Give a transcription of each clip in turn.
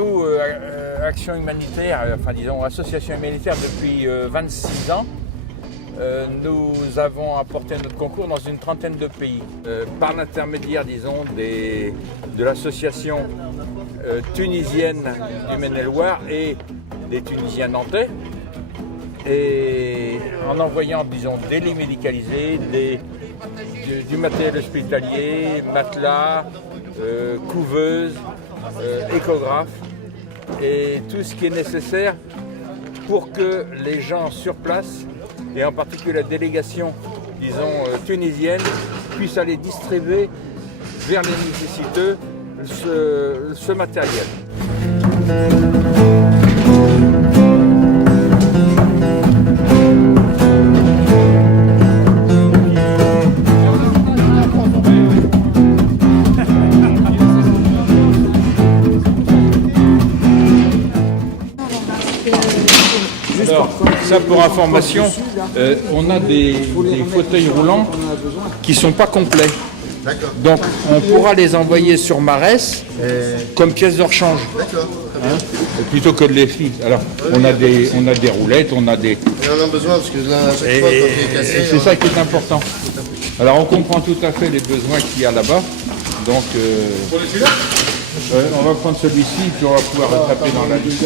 nous, Action Humanitaire, enfin disons Association Humanitaire depuis 26 ans, nous avons apporté notre concours dans une trentaine de pays. Par l'intermédiaire, disons, de l'association tunisienne du Maine-et-Loire et des Tunisiens nantais, et en envoyant, disons, des lits médicalisés, du matériel hospitalier, matelas, couveuses, échographes et tout ce qui est nécessaire pour que les gens sur place, et en particulier la délégation, disons, tunisienne, puissent aller distribuer vers les nécessiteux ce matériel. Alors, ça pour information, on a des fauteuils roulants qui ne sont pas complets. Donc on pourra les envoyer sur Marès comme pièce de rechange. Plutôt que de les filles. Alors on a des roulettes, on a des. Et on en a besoin parce que là, à chaque fois, quand il est cassé. C'est ça qui est important. Alors on comprend tout à fait les besoins qu'il y a là-bas. Donc on va prendre celui-ci puis on va pouvoir le taper dans la liste.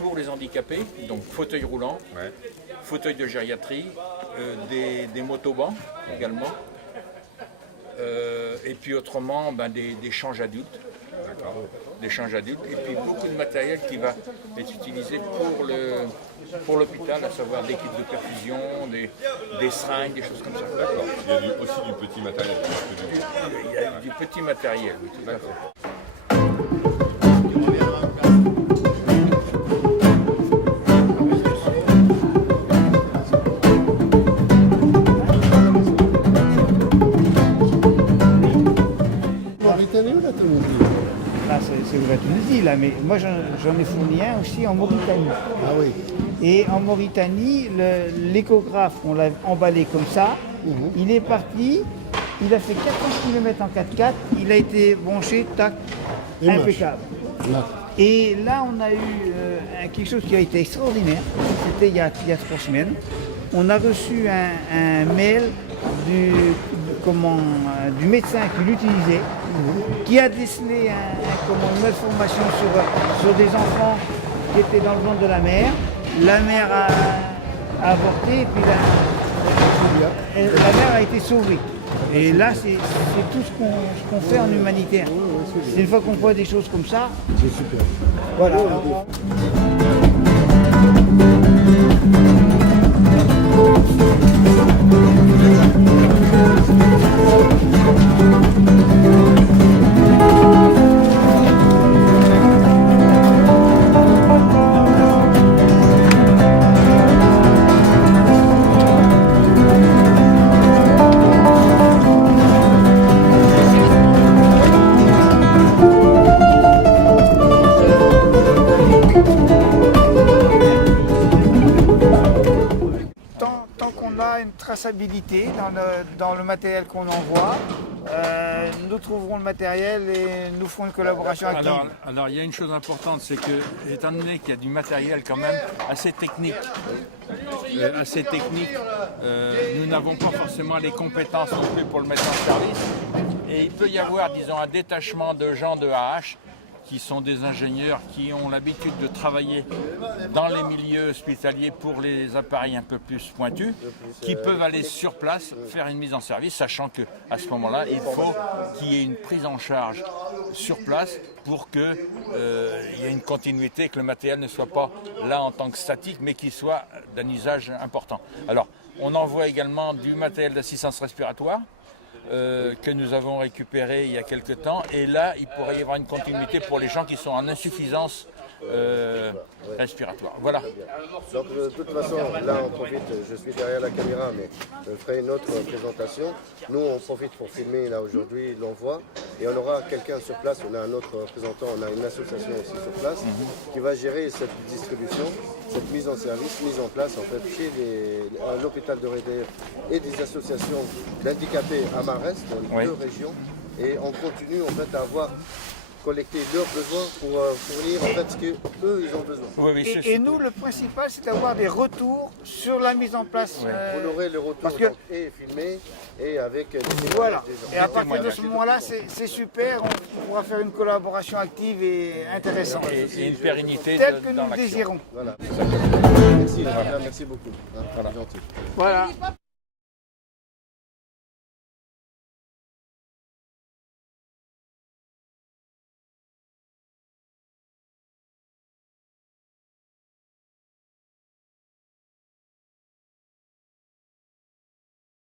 Pour les handicapés, donc fauteuil roulant, fauteuil de gériatrie, des motobancs également, et puis autrement des changes adultes, et puis beaucoup de matériel qui va être utilisé pour l'hôpital, à savoir des kits de perfusion, des seringues, des choses comme ça. D'accord. Il y a aussi du petit matériel. Il y a du petit matériel, oui, tout à fait. Là, c'est la Tunisie, là, mais moi j'en ai fourni un aussi en Mauritanie. Ah oui. Et en Mauritanie, l'échographe, on l'a emballé comme ça. Il est parti, il a fait 400 km en 4x4, il a été branché, tac, impeccable. Et là, on a eu quelque chose qui a été extraordinaire. C'était il y a 3 semaines. On a reçu un mail du médecin qui l'utilisait, qui a décelé une malformation sur des enfants qui étaient dans le ventre de la mère. La mère a avorté et puis la mère a été sauvée. Et là, c'est tout ce qu'on fait en humanitaire. C'est une fois qu'on voit des choses comme ça. C'est super. Voilà. traçabilité dans le matériel qu'on envoie. Nous trouverons le matériel et nous ferons une collaboration active. Alors, il y a une chose importante, c'est que, étant donné qu'il y a du matériel quand même assez technique, nous n'avons pas forcément les compétences non plus pour le mettre en service. Et il peut y avoir, disons, un détachement de gens de AH qui sont des ingénieurs qui ont l'habitude de travailler dans les milieux hospitaliers pour les appareils un peu plus pointus, qui peuvent aller sur place faire une mise en service, sachant qu'à ce moment-là, il faut qu'il y ait une prise en charge sur place pour qu'il y ait une continuité, que le matériel ne soit pas là en tant que statique, mais qu'il soit d'un usage important. Alors, on envoie également du matériel d'assistance respiratoire, que nous avons récupéré il y a quelque temps, et là il pourrait y avoir une continuité pour les gens qui sont en insuffisance respiratoire. Voilà. Donc de toute façon, là on profite, je suis derrière la caméra, mais je ferai une autre présentation. Nous on profite pour filmer là aujourd'hui l'envoi, et on aura quelqu'un sur place, on a un autre représentant, on a une association aussi sur place, qui va gérer cette distribution, cette mise en service, mise en place en fait chez l'hôpital de Rédère et des associations d'handicapés à Marest, dans les deux régions, et on continue en fait à avoir collecté leurs besoins pour fournir en fait ce qu'eux ils ont besoin. Oui, et nous, le principal, c'est d'avoir des retours sur la mise en place. Vous aurez le retour parce que, donc, et filmé et avec des voilà. des gens. Et à partir de ce moment-là, c'est super, on pourra faire une collaboration active et intéressante. Et une pérennité telle que dans nous l'action. désirons. Voilà. Merci, merci beaucoup. Hein, Voilà. c'est gentil. Voilà.